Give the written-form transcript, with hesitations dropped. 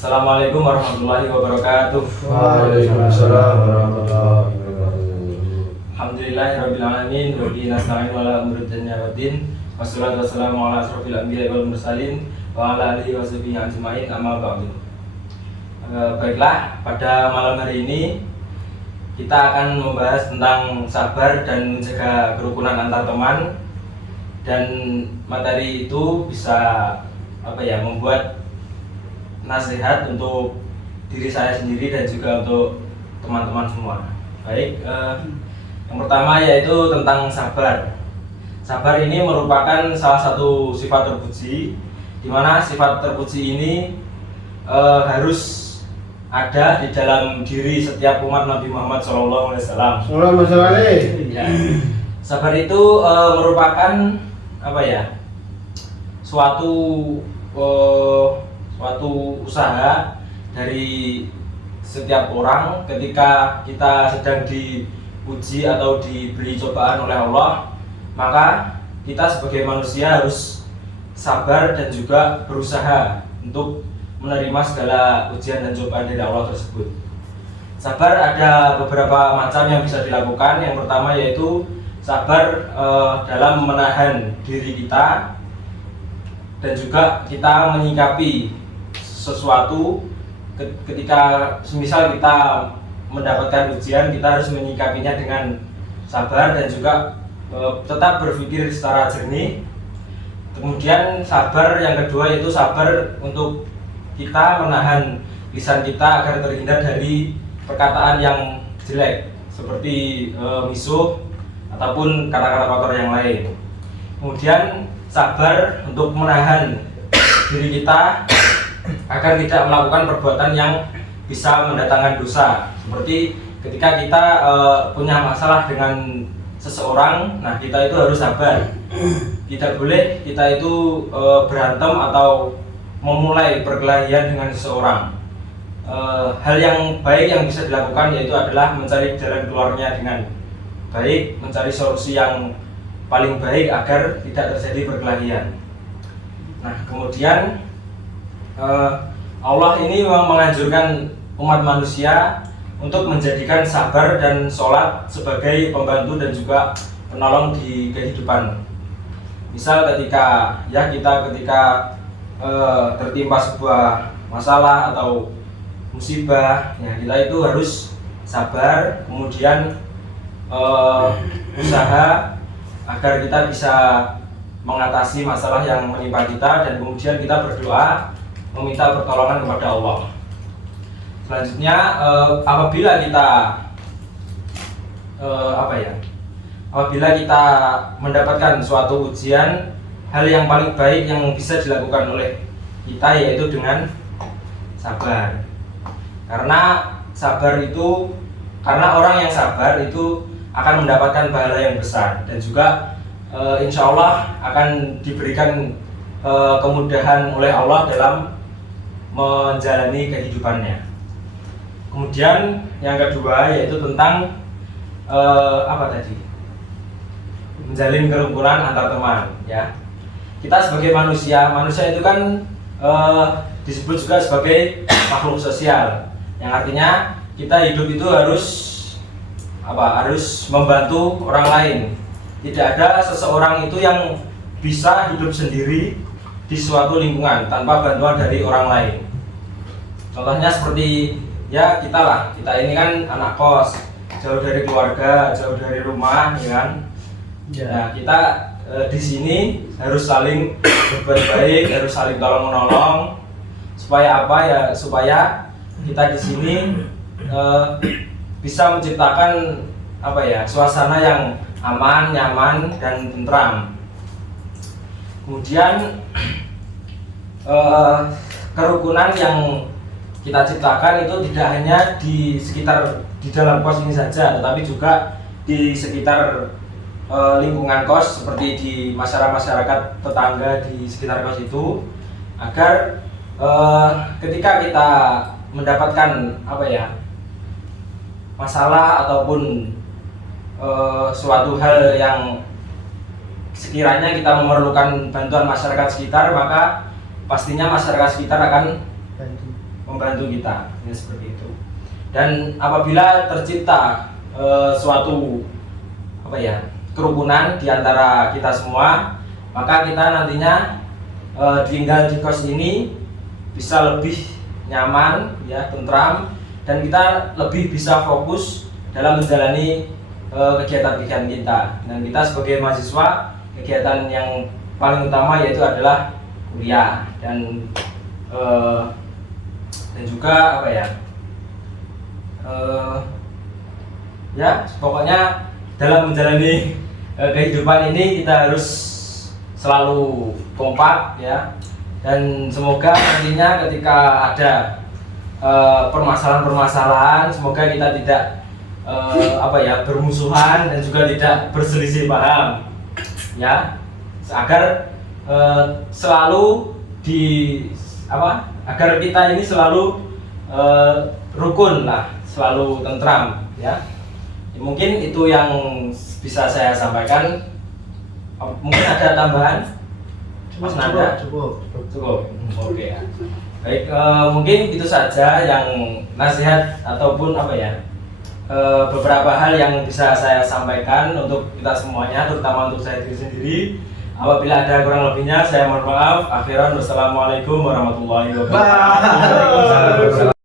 Assalamualaikum warahmatullahi wabarakatuh. Waalaikumsalam warahmatullahi wabarakatuh. Alhamdulillahirabbil alamin wa bihi nasta'inu ala umuri dunya waddin. Wassalatu wassalamu ala asrofil anbiya'i wal mursalin wa ala alihi washabihi ajmain, amma ba'du. Baiklah, pada malam hari ini kita akan membahas tentang sabar dan menjaga kerukunan antar teman. Dan materi itu bisa membuat nasihat untuk diri saya sendiri dan juga untuk teman-teman semua. Baik, yang pertama yaitu tentang sabar. Sabar ini merupakan salah satu sifat terpuji, di mana sifat terpuji ini harus ada di dalam diri setiap umat Nabi Muhammad SAW. Ya. Sabar itu merupakan suatu usaha dari setiap orang ketika kita sedang diuji atau diberi cobaan oleh Allah, maka kita sebagai manusia harus sabar dan juga berusaha untuk menerima segala ujian dan cobaan dari Allah tersebut. Sabar ada beberapa macam yang bisa dilakukan. Yang pertama yaitu sabar dalam menahan diri kita dan juga kita menyikapi sesuatu ketika semisal kita mendapatkan ujian, kita harus menyikapinya dengan sabar dan juga tetap berpikir secara jernih. Kemudian sabar yang kedua yaitu sabar untuk kita menahan lisan kita agar terhindar dari perkataan yang jelek seperti misuh ataupun kata-kata kotor yang lain. Kemudian sabar untuk menahan diri kita agar tidak melakukan perbuatan yang bisa mendatangkan dosa. Seperti ketika kita punya masalah dengan seseorang, nah kita itu harus sabar. Tidak boleh kita itu berantem atau memulai perkelahian dengan seseorang. Hal yang baik yang bisa dilakukan yaitu adalah mencari jalan keluarnya dengan baik, mencari solusi yang paling baik agar tidak terjadi perkelahian. Nah, kemudian Allah ini menganjurkan umat manusia untuk menjadikan sabar dan sholat sebagai pembantu dan juga penolong di kehidupan. Misal ketika kita tertimpa sebuah masalah atau musibah, ya kita itu harus sabar, kemudian usaha agar kita bisa mengatasi masalah yang menimpa kita, dan kemudian kita berdoa meminta pertolongan kepada Allah. Selanjutnya apabila kita mendapatkan suatu ujian, hal yang paling baik yang bisa dilakukan oleh kita yaitu dengan sabar. Karena orang yang sabar itu akan mendapatkan pahala yang besar dan juga insya Allah akan diberikan kemudahan oleh Allah dalam menjalani kehidupannya. Kemudian yang kedua yaitu tentang menjalin kerukunan antar teman, ya. Kita sebagai manusia itu kan disebut juga sebagai makhluk sosial, yang artinya kita hidup itu harus membantu orang lain. Tidak ada seseorang itu yang bisa hidup sendiri di suatu lingkungan tanpa bantuan dari orang lain. Contohnya seperti kita ini kan anak kos, jauh dari keluarga, jauh dari rumah, ya kan. Nah, kita di sini harus saling berbuat baik, harus saling tolong menolong. Supaya supaya kita di sini bisa menciptakan suasana yang aman, nyaman, dan tentram. Kemudian kerukunan yang kita ciptakan itu tidak hanya di dalam kos ini saja, tetapi juga di sekitar lingkungan kos, seperti di masyarakat tetangga di sekitar kos itu, agar ketika kita mendapatkan masalah ataupun suatu hal yang sekiranya kita memerlukan bantuan masyarakat sekitar, maka pastinya masyarakat sekitar akan membantu kita, ya, seperti itu. Dan apabila tercipta suatu kerukunan di antara kita semua, maka kita nantinya tinggal di kos ini bisa lebih nyaman, ya, tentram, dan kita lebih bisa fokus dalam menjalani kegiatan-kegiatan kita. Dan kita sebagai mahasiswa, kegiatan yang paling utama yaitu adalah kuliah dan juga ya, pokoknya dalam menjalani kehidupan ini kita harus selalu kompak, ya, dan semoga nantinya ketika ada permasalahan-permasalahan, semoga kita tidak bermusuhan dan juga tidak berselisih paham, ya, agar selalu agar kita ini selalu rukun lah, selalu tentram, ya. Mungkin itu yang bisa saya sampaikan. Mungkin ada tambahan, Mas Nanda? Cukup. Oke, ya. Baik, mungkin itu saja yang nasihat ataupun beberapa hal yang bisa saya sampaikan untuk kita semuanya, terutama untuk saya sendiri. Apabila ada kurang lebihnya, saya mohon maaf. Akhiran, wassalamualaikum warahmatullahi wabarakatuh.